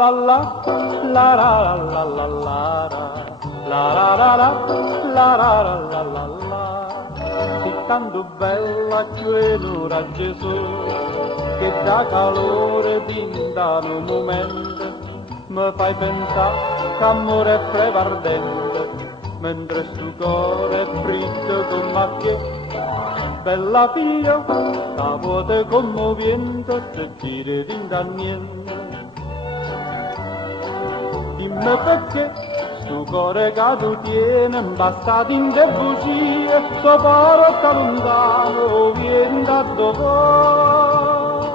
la la, la la la la la la la la la la la la la. Sei tanto bella che l'ora Gesù, che dà calore da un momento, mi fai pensare che amore è fleva ardente, mentre sto cuore è fritto come a che. Bella figlia, la vuote commovente, te giri d'inganniente. Dimmi perché, sto cuore che tu tieni, imbassato in te bugie, sto porta lontano, vieni da dove.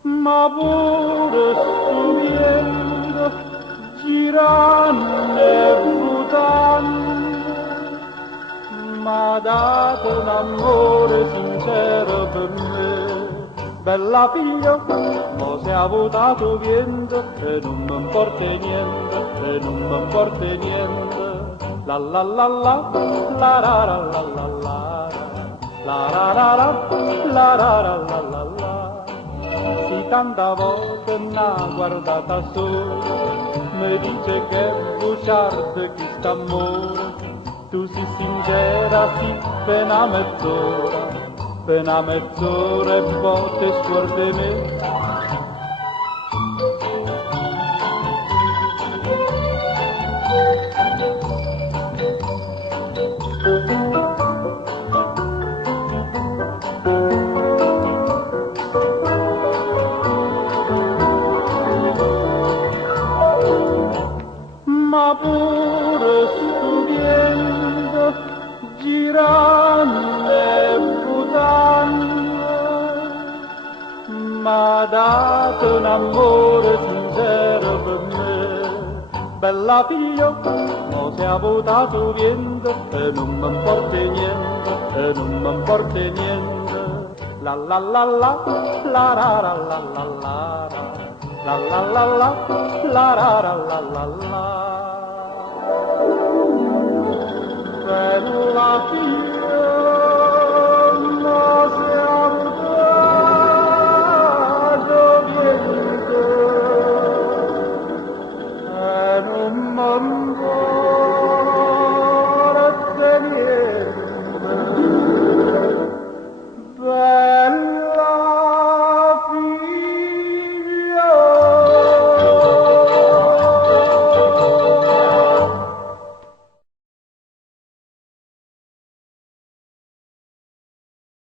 Ma pure sto viendo, girando e buttando, m'ha dato un amore sincero per me. Bella figlia, mo se ha votato vento e non mi importa niente, e non mi importa niente. La la la la, la la la la la la, la la la la, la la la la la la. Si tanta volte n'ha guardata sola, mi dice che è bugiardo chi sta amore. Tu sei sincera, sì, per una mezz'ora e poi ti scordi me. Ma pure studiando, girando e buttando, m'ha dato un amore sincero per me. Bella figlia, mo se ha votato vento e non mi importa niente, e non mi importa niente. La la la la, la la la la la la, la la la la, la la la la la la. Bella figlia.